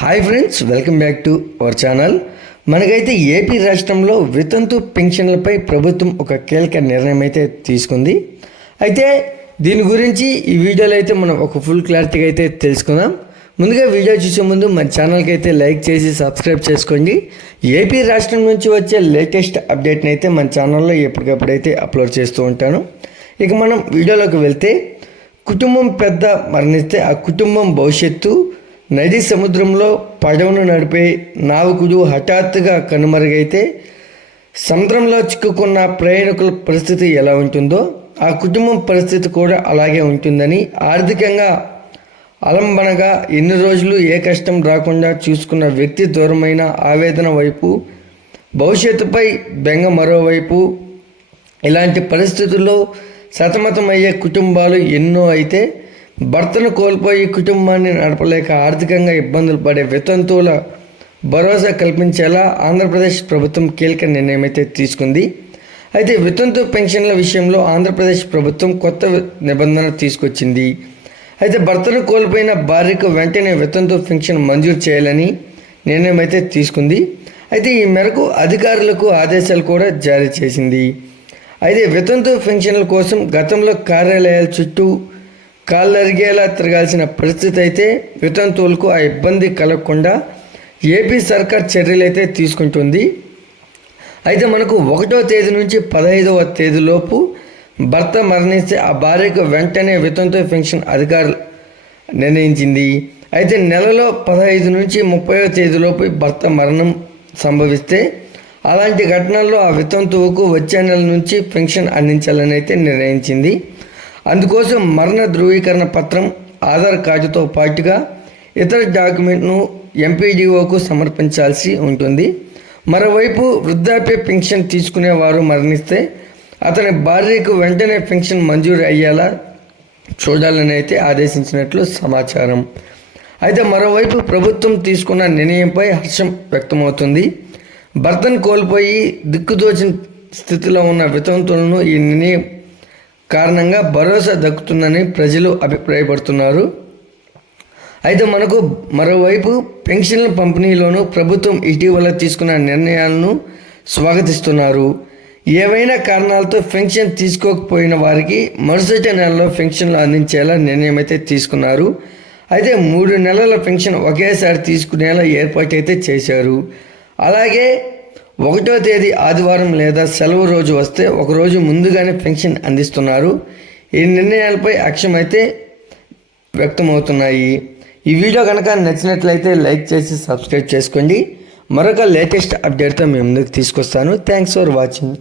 Hi friends, welcome back to our channel. మనకైతే AP రాష్ట్రంలో వితంతు పెన్షన్లపై ప్రభుత్వం ఒక కీలక నిర్ణయం అయితే తీసుకుంది. అయితే దీని గురించి ఈ వీడియోలో అయితే మనం ఒక ఫుల్ క్లారిటీగా అయితే తెలుసుకుందాం. ముందుగా వీడియో చూసే ముందు మన ఛానల్కి అయితే లైక్ చేసి సబ్స్క్రైబ్ చేసుకోండి. ఏపీ రాష్ట్రం నుంచి వచ్చే లేటెస్ట్ అప్డేట్ని అయితే మన ఛానల్లో ఎప్పటికప్పుడైతే అప్లోడ్ చేస్తూ ఉంటాను. ఇక మనం వీడియోలోకి వెళ్తే, కుటుంబం పెద్ద మరణిస్తే ఆ కుటుంబం భవిష్యత్తు నదీ సముద్రంలో పడవను నడిపే నావికుడు హఠాత్తుగా కనుమరుగైతే సముద్రంలో చిక్కుకున్న ప్రయాణికుల పరిస్థితి ఎలా ఉంటుందో ఆ కుటుంబం పరిస్థితి కూడా అలాగే ఉంటుందని, ఆర్థికంగా అలంబనగా ఎన్ని రోజులు ఏ కష్టం రాకుండా చూసుకున్న వ్యక్తి దూరమైన ఆవేదన వైపు, భవిష్యత్తుపై బెంగ మరోవైపు, ఇలాంటి పరిస్థితుల్లో సతమతమయ్యే కుటుంబాలు ఎన్నో. అయితే భర్తను కోల్పోయి కుటుంబాన్ని నడపలేక ఆర్థికంగా ఇబ్బందులు పడే వితంతువుల భరోసా కల్పించేలా ఆంధ్రప్రదేశ్ ప్రభుత్వం కీలక నిర్ణయం అయితే తీసుకుంది. అయితే వితంతు పెన్షన్ల విషయంలో ఆంధ్రప్రదేశ్ ప్రభుత్వం కొత్త నిబంధన తీసుకొచ్చింది. అయితే భర్తను కోల్పోయిన భార్యకు వెంటనే వితంతు పెన్షన్ మంజూరు చేయాలని నిర్ణయం అయితే తీసుకుంది. అయితే ఈ మేరకు అధికారులకు ఆదేశాలు కూడా జారీ చేసింది. అయితే వితంతు పెన్షన్ల కోసం గతంలో కార్యాలయాల చుట్టూ కాళ్ళరిగేలా తిరగాల్సిన పరిస్థితి అయితే వితంతువులకు ఆ ఇబ్బంది కలగకుండా ఏపీ సర్కార్ చర్యలు అయితే తీసుకుంటుంది. అయితే మనకు 1వ తేదీ నుంచి 15వ తేదీలోపు భర్త మరణిస్తే ఆ భార్యకు వెంటనే వితంతు పెన్షన్ అధికారులు నిర్ణయించింది. అయితే నెలలో 15 నుంచి 30వ తేదీలోపు భర్త మరణం సంభవిస్తే అలాంటి ఘటనల్లో ఆ వితంతువుకు వచ్చే నెల నుంచి పెన్షన్ అందించాలని అయితే నిర్ణయించింది. అందుకోసం మరణ ధృవీకరణ పత్రం, ఆధార్ కార్డుతో పాటుగా ఇతర డాక్యుమెంట్ను ఎంపీడీఓకు సమర్పించాల్సి ఉంటుంది. మరోవైపు వృద్ధాప్య పెన్షన్ తీసుకునేవారు మరణిస్తే అతని భార్యకు వెంటనే పెన్షన్ మంజూరు అయ్యేలా చూడాలని అయితే ఆదేశించినట్లు సమాచారం. అయితే మరోవైపు ప్రభుత్వం తీసుకున్న నిర్ణయంపై హర్షం వ్యక్తమవుతుంది. భర్తను కోల్పోయి దిక్కుదోచిన స్థితిలో ఉన్న వితంతువులను ఈ నిర్ణయం కారణంగా భరోసా దక్కుతుందని ప్రజలు అభిప్రాయపడుతున్నారు. అయితే మనకు మరోవైపు పెన్షన్ల పంపిణీలోనూ ప్రభుత్వం ఇటీవల తీసుకున్న నిర్ణయాలను స్వాగతిస్తున్నారు. ఏవైనా కారణాలతో పెన్షన్ తీసుకోకపోయిన వారికి మరుసటి నెలలో పెన్షన్లు అందించేలా నిర్ణయం అయితే తీసుకున్నారు. అయితే 3 నెలల పెన్షన్ ఒకేసారి తీసుకునేలా ఏర్పాటు అయితే చేశారు. అలాగే 1వ తేదీ ఆదివారం లేదా సెలవు రోజు వస్తే ఒకరోజు ముందుగానే పెన్షన్ అందిస్తున్నారు. ఈ నిర్ణయాలపై హర్షం అయితే వ్యక్తమవుతున్నాయి. ఈ వీడియో కనుక నచ్చినట్లయితే లైక్ చేసి సబ్స్క్రైబ్ చేసుకోండి. మరొక లేటెస్ట్ అప్డేట్తో మీ ముందుకు తీసుకొస్తాను. Thanks for watching.